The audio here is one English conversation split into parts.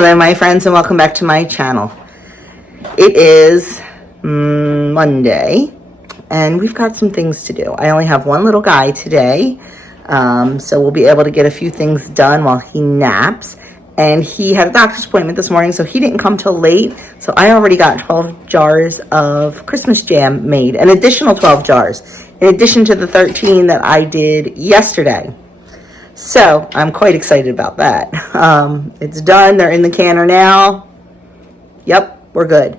Hello my friends and welcome back to my channel. It is Monday and we've got some things to do. I only have one little guy today, so we'll be able to get a few things done while he naps. And he had a doctor's appointment this morning, so he didn't come till late. So I already got 12 jars of Christmas jam made, an additional 12 jars, in addition to the 13 that I did yesterday. So I'm quite excited about that. It's done. They're in the canner now. Yep, we're good.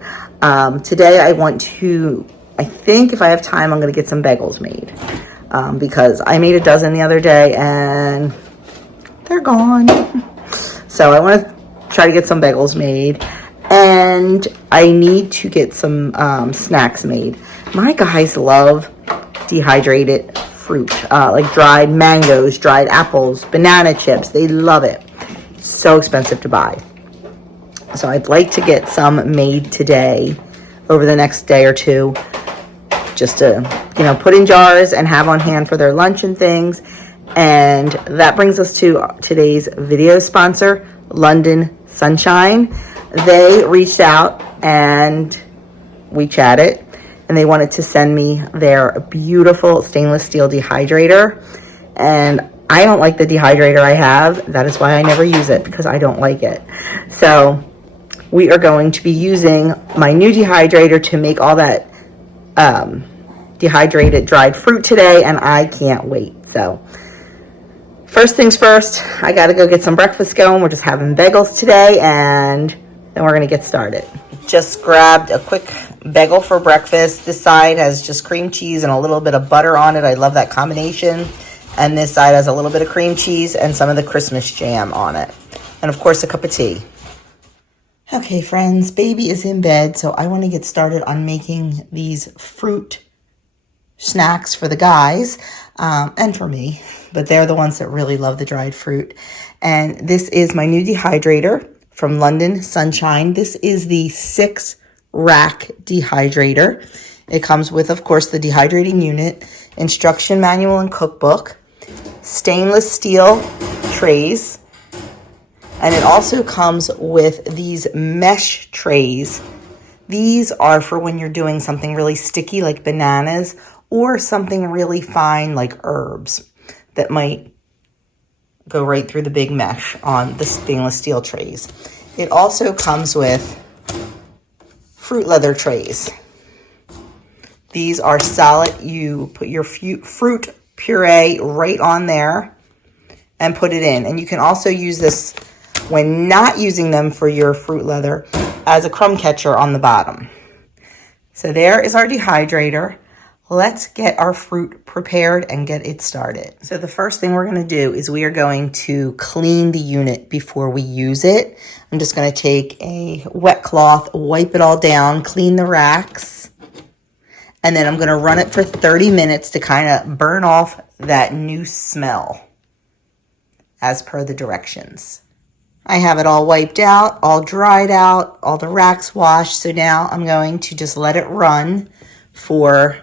Today I want to, I think if I have time, I'm going to get some bagels made. Because I made a dozen the other day and they're gone. So I want to try to get some bagels made. And I need to get some snacks made. My guys love dehydrated fruit, like dried mangoes, dried apples, banana chips. They love it. It's so expensive to buy. So I'd like to get some made today over the next day or two, just to, put in jars and have on hand for their lunch and things. And that brings us to today's video sponsor, London Sunshine. They reached out and we chatted. And they wanted to send me their beautiful stainless steel dehydrator. And I don't like the dehydrator I have. That is why I never use it, because I don't like it. So we are going to be using my new dehydrator to make all that dehydrated dried fruit today. And I can't wait. So first things first, I got to go get some breakfast going. We're just having bagels today, and then we're going to get started. Just grabbed a quick bagel for breakfast. This side has just cream cheese and a little bit of butter on it. I love that combination. And this side has a little bit of cream cheese and some of the Christmas jam on it. And of course, a cup of tea. Okay, friends, baby is in bed, so I want to get started on making these fruit snacks for the guys and for me. But they're the ones that really love the dried fruit. And this is my new dehydrator from London Sunshine. This is the 6-rack dehydrator. It comes with, of course, the dehydrating unit, instruction manual and cookbook, stainless steel trays, and it also comes with these mesh trays. These are for when you're doing something really sticky like bananas or something really fine like herbs that might go right through the big mesh on the stainless steel trays. It also comes with fruit leather trays. These are solid. You put your fruit puree right on there and put it in. And you can also use this when not using them for your fruit leather as a crumb catcher on the bottom. So there is our dehydrator. Let's get our fruit prepared and get it started. So the first thing we're going to do is we are going to clean the unit before we use it. I'm just going to take a wet cloth, wipe it all down, clean the racks, and then I'm going to run it for 30 minutes to kind of burn off that new smell as per the directions. I have it all wiped out, all dried out, all the racks washed. So now I'm going to just let it run for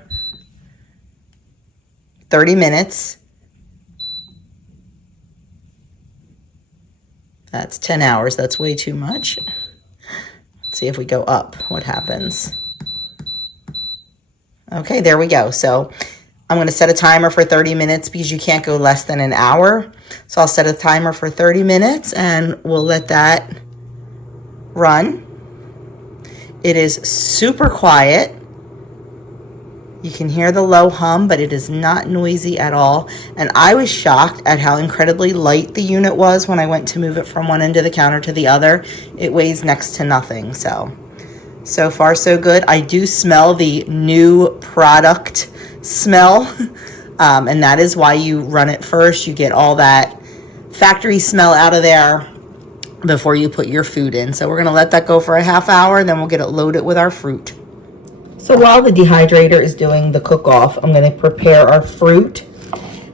30 minutes. That's 10 hours. That's way too much. Let's see if we go up, what happens. Okay, there we go. So I'm going to set a timer for 30 minutes because you can't go less than an hour. So I'll set a timer for 30 minutes and we'll let that run. It is super quiet. You can hear the low hum, but it is not noisy at all. And I was shocked at how incredibly light the unit was when I went to move it from one end of the counter to the other. It weighs next to nothing. So far so good. I do smell the new product smell. And that is why you run it first. You get all that factory smell out of there before you put your food in. So we're going to let that go for a half hour, and then we'll get it loaded with our fruit. So while the dehydrator is doing the cook-off, I'm going to prepare our fruit.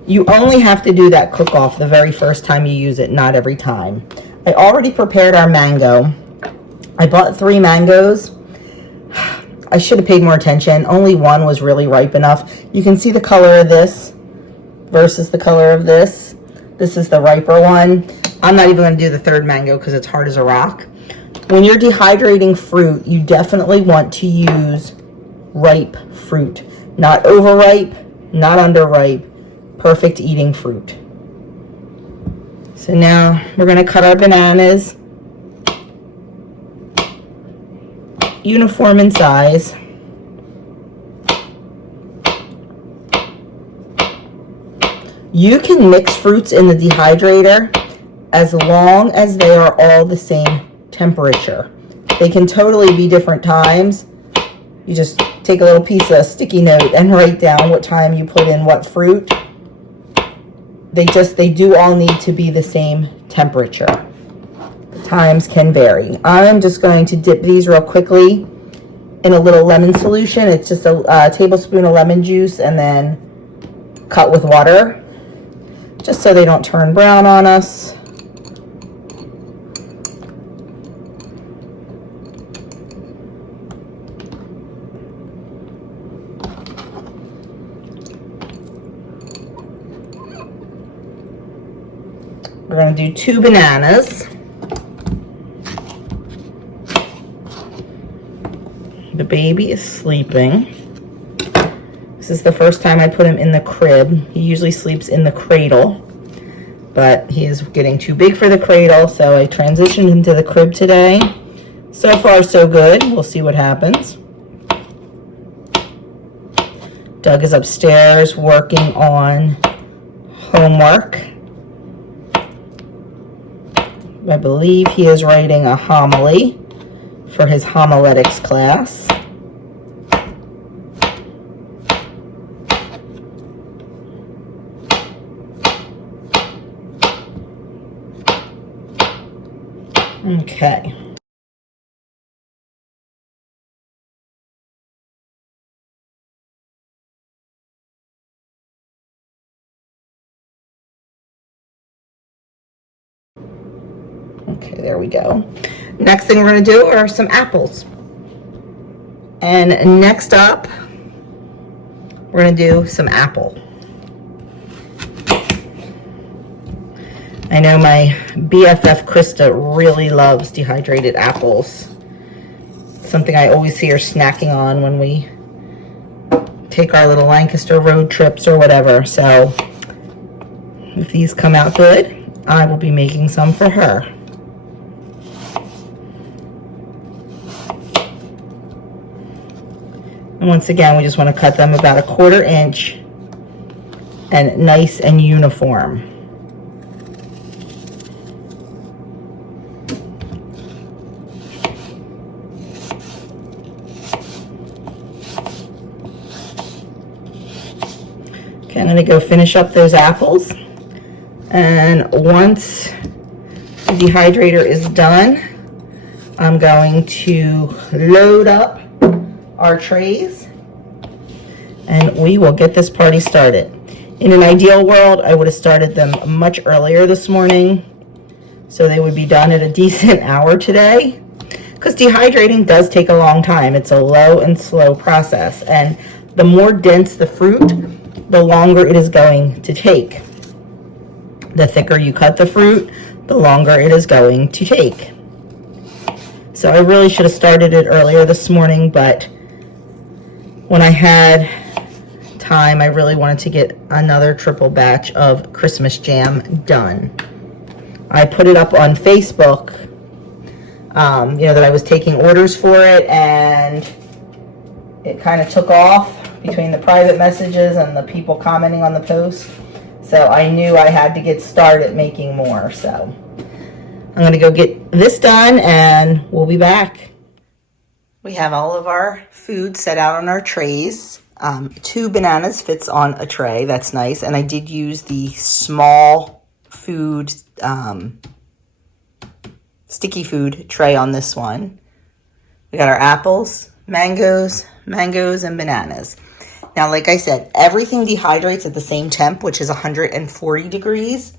You only have to do that cook-off the very first time you use it, not every time. I already prepared our mango. I bought 3 mangoes. I should have paid more attention. Only one was really ripe enough. You can see the color of this versus the color of this. This is the riper one. I'm not even going to do the third mango because it's hard as a rock. When you're dehydrating fruit, you definitely want to use ripe fruit. Not overripe, not underripe, perfect eating fruit. So now we're going to cut our bananas uniform in size. You can mix fruits in the dehydrator as long as they are all the same temperature. They can totally be different times. You just take a little piece of sticky note and write down what time you put in what fruit. They do all need to be the same temperature. The times can vary. I'm just going to dip these real quickly in a little lemon solution. It's just a tablespoon of lemon juice and then cut with water, just so they don't turn brown on us. We're going to do 2 bananas. The baby is sleeping. This is the first time I put him in the crib. He usually sleeps in the cradle, but he is getting too big for the cradle, so I transitioned him to the crib today. So far, so good. We'll see what happens. Doug is upstairs working on homework. I believe he is writing a homily for his homiletics class. Okay. Okay, there we go. Next thing we're going to do are some apples. And next up, we're going to do some apple. I know my BFF Krista really loves dehydrated apples. Something I always see her snacking on when we take our little Lancaster road trips or whatever. So if these come out good, I will be making some for her. And once again, we just want to cut them about 1/4 inch and nice and uniform. Okay, I'm going to go finish up those apples. And once the dehydrator is done, I'm going to load up our trays and we will get this party started. In an ideal world, I would have started them much earlier this morning so they would be done at a decent hour today, because dehydrating does take a long time. It's a low and slow process, and the more dense the fruit, the longer it is going to take. The thicker you cut the fruit, the longer it is going to take. So I really should have started it earlier this morning, but when I had time, I really wanted to get another triple batch of Christmas jam done. I put it up on Facebook, that I was taking orders for it, and it kind of took off between the private messages and the people commenting on the post. So I knew I had to get started making more. So I'm going to go get this done and we'll be back. We have all of our food set out on our trays. 2 bananas fits on a tray. That's nice. And I did use the small food, sticky food tray on this one. We got our apples, mangoes, and bananas. Now, like I said, everything dehydrates at the same temp, which is 140 degrees.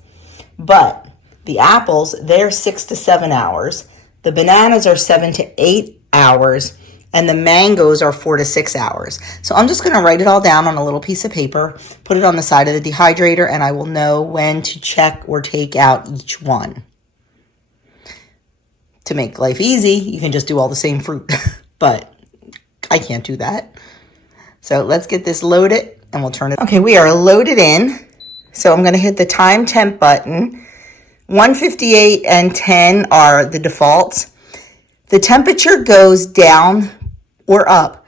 But the apples, they're 6 to 7 hours. The bananas are 7 to 8 hours. And the mangoes are 4 to 6 hours. So I'm just going to write it all down on a little piece of paper, put it on the side of the dehydrator, and I will know when to check or take out each one. To make life easy, you can just do all the same fruit, but I can't do that. So let's get this loaded and we'll turn it. Okay, we are loaded in. So I'm gonna hit the time temp button. 158 and 10 are the defaults. The temperature goes down or up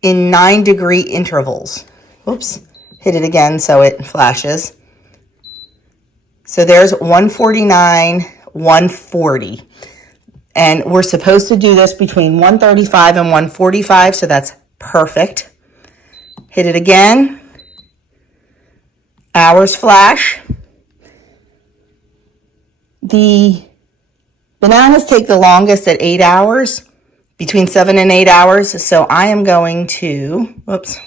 in 9-degree intervals. Oops, hit it again so it flashes. So there's 149, 140. And we're supposed to do this between 135 and 145, so that's perfect. Hit it again. Hours flash. The bananas take the longest at 8 hours, between 7 and 8 hours. So I am going to, whoops,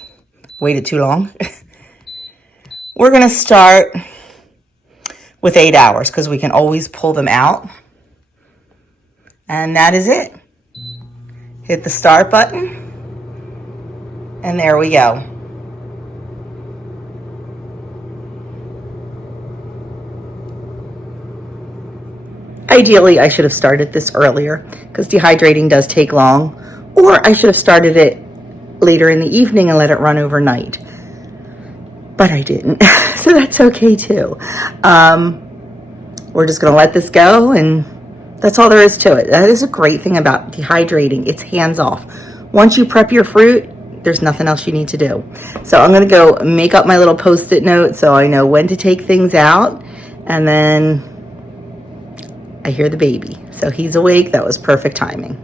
waited too long. We're going to start with 8 hours because we can always pull them out. And that is it. Hit the start button. And there we go. Ideally, I should have started this earlier because dehydrating does take long. Or I should have started it later in the evening and let it run overnight. But I didn't. So that's okay too. We're just going to let this go, and that's all there is to it. That is a great thing about dehydrating. It's hands off. Once you prep your fruit, there's nothing else you need to do. So I'm going to go make up my little Post-it note so I know when to take things out. And then I hear the baby. So he's awake. That was perfect timing.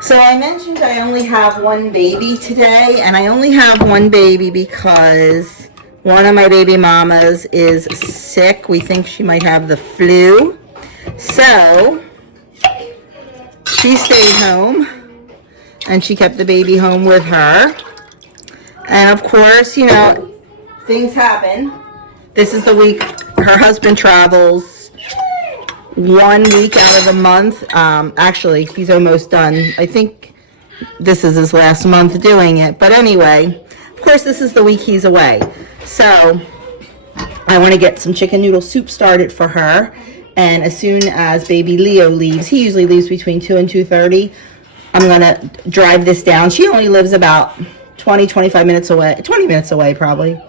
So I mentioned I only have one baby today, and I only have one baby because one of my baby mamas is sick. We think she might have the flu. So she stayed home and she kept the baby home with her. And of course, you know, things happen. This is the week her husband travels 1 week out of the month. Actually, he's almost done. I think this is his last month doing it. But anyway, of course, this is the week he's away. So I want to get some chicken noodle soup started for her. And as soon as baby Leo leaves, he usually leaves between 2 and 2:30, I'm going to drive this down. She only lives about 25 minutes away, 20 minutes away probably.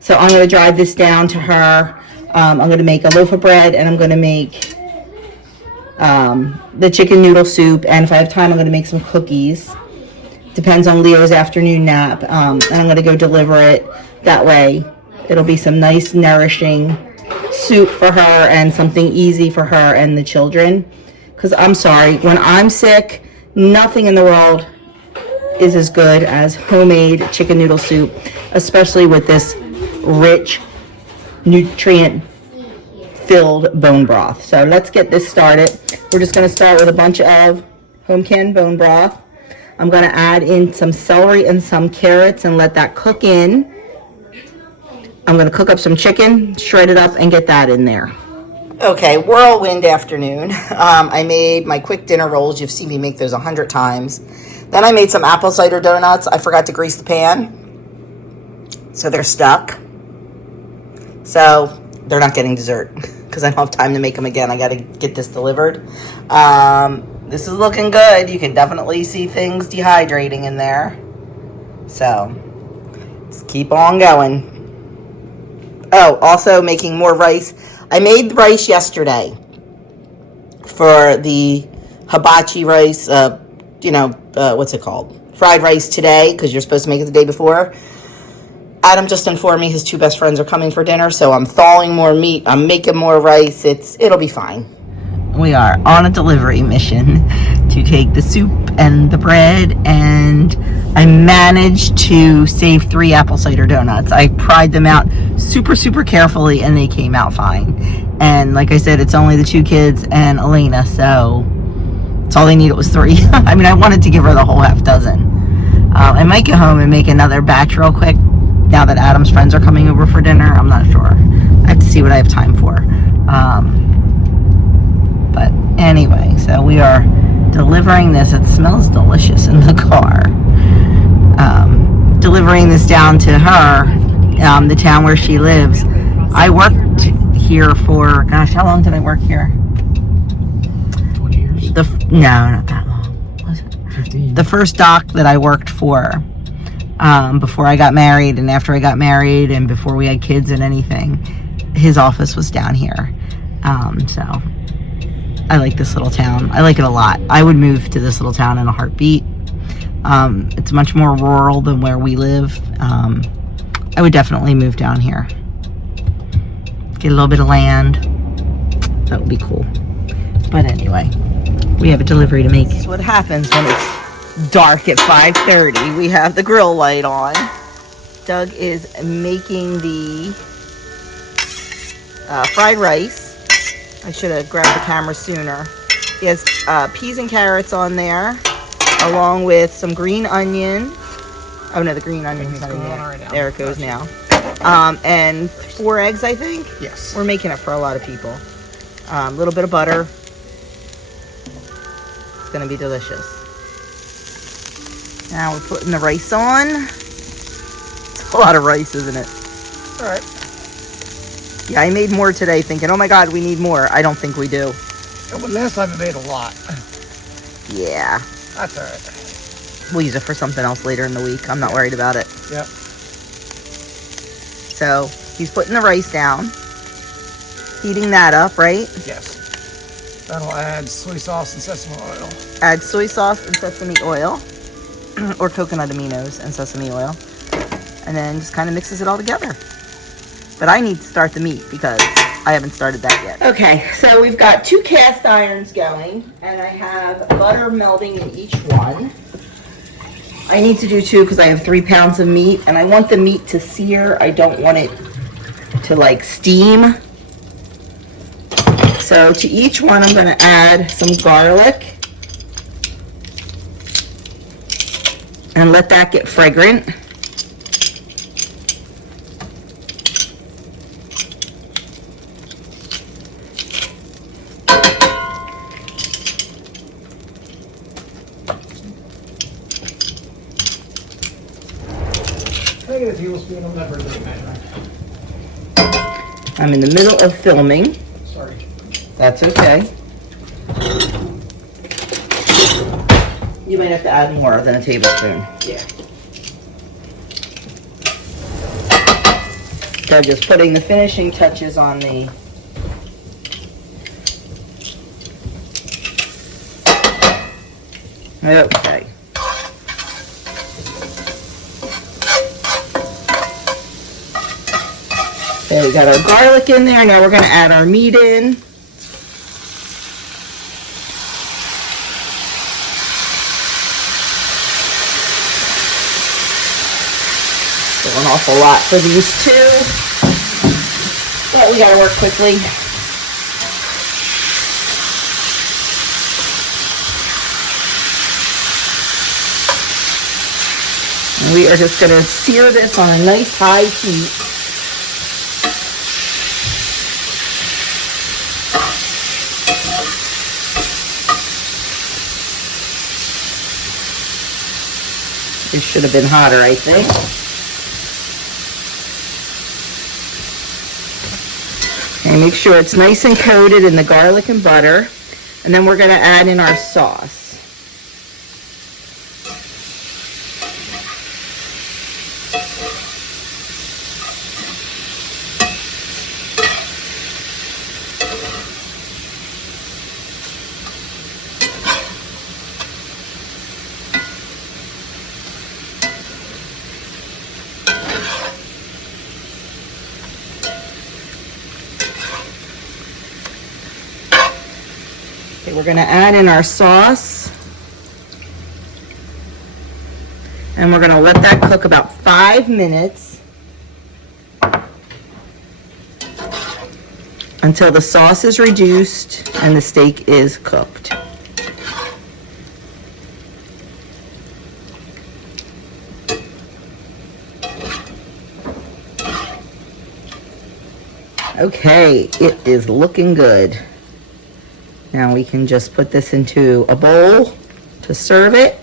So I'm going to drive this down to her. I'm going to make a loaf of bread, and I'm going to make the chicken noodle soup. And if I have time, I'm going to make some cookies. Depends on Leo's afternoon nap. And I'm going to go deliver it. That way, it'll be some nice, nourishing soup for her and something easy for her and the children. Because I'm sorry, when I'm sick, nothing in the world is as good as homemade chicken noodle soup, especially with this rich, nutrient-filled bone broth. So let's get this started. We're just going to start with a bunch of home canned bone broth. I'm going to add in some celery and some carrots and let that cook in. I'm going to cook up some chicken, shred it up, and get that in there. Okay, whirlwind afternoon. I made my quick dinner rolls. You've seen me make those 100 times. Then I made some apple cider donuts. I forgot to grease the pan, so they're stuck. So they're not getting dessert because I don't have time to make them again. I got to get this delivered. This is looking good. You can definitely see things dehydrating in there. So let's keep on going. Oh, also making more rice. I made rice yesterday for the hibachi rice, what's it called? Fried rice today, because you're supposed to make it the day before. Adam just informed me his 2 best friends are coming for dinner, so I'm thawing more meat. I'm making more rice. It'll be fine. We are on a delivery mission to take the soup and the bread, and I managed to save 3 apple cider donuts. I pried them out super, super carefully, and they came out fine. And like I said, it's only the 2 kids and Elena, so that's all they needed was 3. I mean, I wanted to give her the whole half dozen. I might go home and make another batch real quick now that Adam's friends are coming over for dinner. I'm not sure. I have to see what I have time for. But anyway, so we are delivering this. It smells delicious in the car. Delivering this down to her, the town where she lives. I worked here for, gosh, how long did I work here? 20 years. No, not that long. Was it? 15. The first dock that I worked for, before I got married and after I got married and before we had kids and anything, his office was down here. So I like this little town. I like it a lot. I would move to this little town in a heartbeat. It's much more rural than where we live. I would definitely move down here. Get a little bit of land. That would be cool. But anyway, we have a delivery to make. This is what happens when it's dark at 5:30. We have the grill light on. Doug is making the fried rice. I should have grabbed the camera sooner. He has peas and carrots on there, along with some green onion. Oh no, the green onion is not in there. Right now. There it goes now. And 4 eggs, I think. Yes. We're making it for a lot of people. A little bit of butter. It's gonna be delicious. Now we're putting the rice on. It's a lot of rice, isn't it? All right. Yeah, I made more today thinking, oh my God, we need more. I don't think we do. Well, last time I made a lot. Yeah. That's all right. We'll use it for something else later in the week. I'm not worried about it. Yep. So he's putting the rice down. Heating that up, right? Yes. That'll add soy sauce and sesame oil. Add soy sauce and sesame oil. Or coconut aminos and sesame oil. And then just kind of mixes it all together. But I need to start the meat because I haven't started that yet. Okay, so we've got 2 cast irons going, and I have butter melting in each one. I need to do 2 because I have 3 pounds of meat, and I want the meat to sear. I don't want it to like steam. So to each one, I'm going to add some garlic and let that get fragrant. Can I get a tablespoon? I'm not very good at measuring. I'm in the middle of filming. Sorry. That's okay. You might have to add more than a tablespoon. Yeah. So just putting the finishing touches on the okay. Okay, we got our garlic in there. Now we're going to add our meat in. Still an awful lot for these 2, but we got to work quickly. And we are just going to sear this on a nice high heat. This should have been hotter, I think. And make sure it's nice and coated in the garlic and butter. And then we're going to add in our sauce. Okay, we're going to add in our sauce. And we're going to let that cook about 5 minutes until the sauce is reduced and the steak is cooked. Okay, it is looking good. Now we can just put this into a bowl to serve it.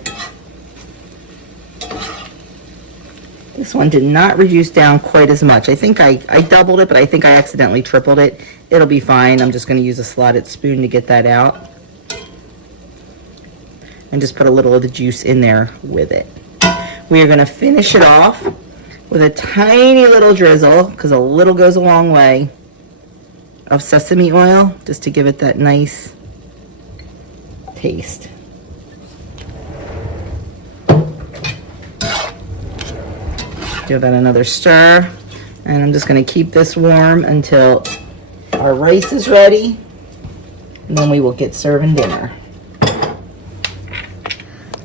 This This one did not reduce down quite as much. I think I doubled it, but I think I accidentally tripled it. It'll be fine. I'm just going to use a slotted spoon to get that out. And just put a little of the juice in there with it. We are going to finish it off with a tiny little drizzle, because a little goes a long way, of sesame oil, just to give it that nice taste. Give that another stir, and I'm just going to keep this warm until our rice is ready, and then we will get serving dinner.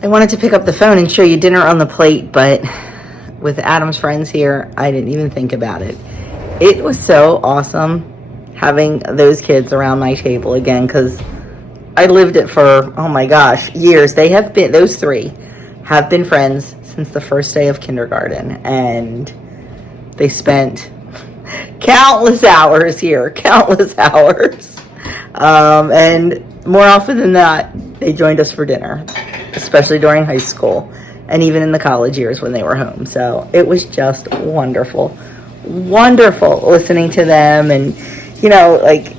I wanted to pick up the phone and show you dinner on the plate, but with Adam's friends here, I didn't even think about it. It was so awesome having those kids around my table again, because I lived it for, oh my gosh, years. They have been, those three have been friends since the first day of kindergarten, and they spent countless hours here, countless hours. And more often than not, they joined us for dinner, especially during high school and even in the college years when they were home. So it was just wonderful, wonderful listening to them. And, you know, like,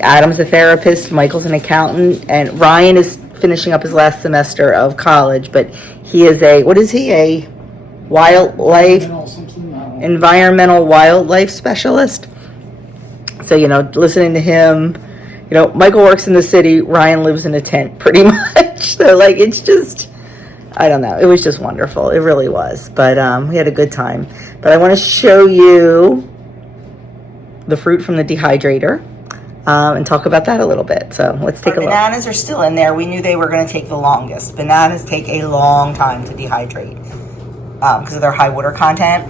Adam's a therapist, Michael's an accountant, and Ryan is finishing up his last semester of college, but he is a, what is he, a wildlife, environmental wildlife specialist. So, you know, listening to him, you know, Michael works in the city, Ryan lives in a tent pretty much. So, like, it's just, I don't know, it was just wonderful. It really was. But we had a good time. But I want to show you the fruit from the dehydrator. And talk about that a little bit. So let's take a look. Bananas are still in there. We knew they were going to take the longest. Bananas take a long time to dehydrate because of their high water content.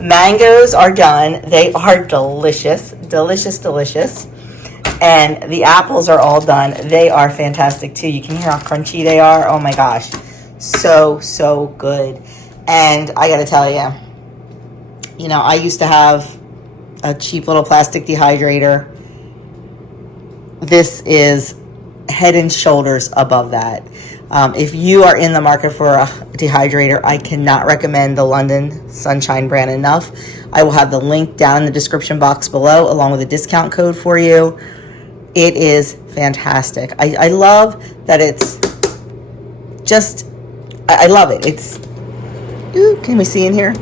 Mangoes are done. They are delicious, delicious, delicious. And the apples are all done. They are fantastic too. You can hear how crunchy they are. Oh my gosh. So, so good. And I got to tell you, you know, I used to have a cheap little plastic dehydrator. This is head and shoulders above that. If you are in the market for a dehydrator, I cannot recommend the London Sunshine brand enough. I will have the link down in the description box below, along with a discount code for you. It is fantastic. I love that it's just, I love it. It's, ooh, can we see in here?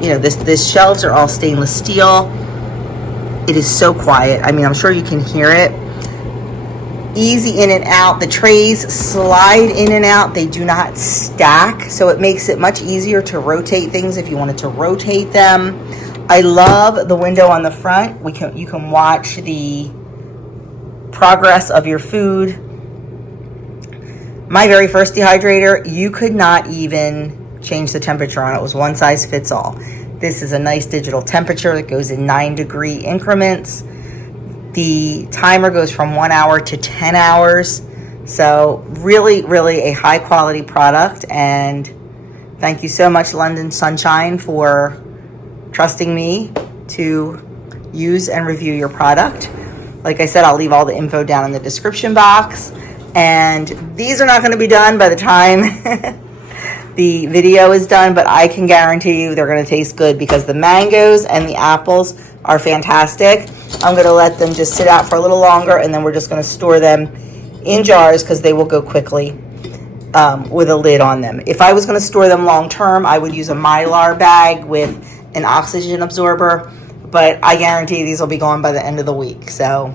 You know, this shelves are all stainless steel. It is so quiet. I mean, I'm sure you can hear it. Easy in and out. The trays slide in and out. They do not stack, so it makes it much easier to rotate things if you wanted to rotate them. I love the window on the front. You can watch the progress of your food. My very first dehydrator, you could not even change the temperature on it. It was one size fits all. This is a nice digital temperature that goes in 9-degree increments. The timer goes from 1 hour to 10 hours. So really, really a high quality product. And thank you so much, London Sunshine, for trusting me to use and review your product. Like I said, I'll leave all the info down in the description box. And these are not going to be done by the time the video is done, but I can guarantee you they're going to taste good because the mangoes and the apples are fantastic. I'm going to let them just sit out for a little longer, and then we're just going to store them in jars because they will go quickly with a lid on them. If I was going to store them long term, I would use a Mylar bag with an oxygen absorber, but I guarantee these will be gone by the end of the week. So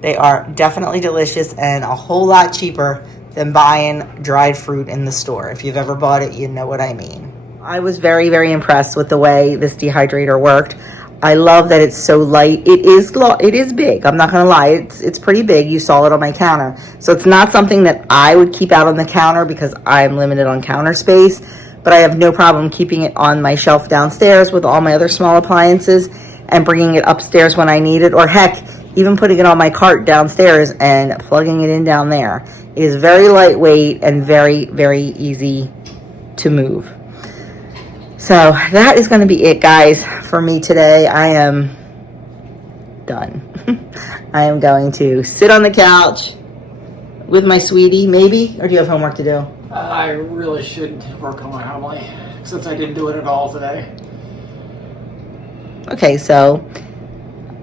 they are definitely delicious and a whole lot cheaper than buying dried fruit in the store. If you've ever bought it, you know what I mean. I was very, very impressed with the way this dehydrator worked. I love that it's so light. It is big. I'm not gonna lie. It's pretty big. You saw it on my counter. So it's not something that I would keep out on the counter because I'm limited on counter space, but I have no problem keeping it on my shelf downstairs with all my other small appliances and bringing it upstairs when I need it, or heck, even putting it on my cart downstairs and plugging it in down there. It is very lightweight and very, very easy to move. So that is going to be it, guys, for me today. I am done. I am going to sit on the couch with my sweetie, maybe, or do you have homework to do? I really should work on my homily since I didn't do it at all today. Okay, so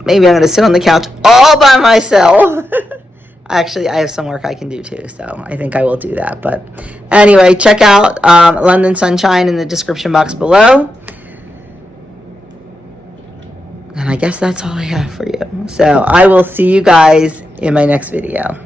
maybe I'm going to sit on the couch all by myself. Actually, I have some work I can do too, so I think I will do that. But anyway, check out London Sunshine in the description box below. And I guess that's all I have for you. So I will see you guys in my next video.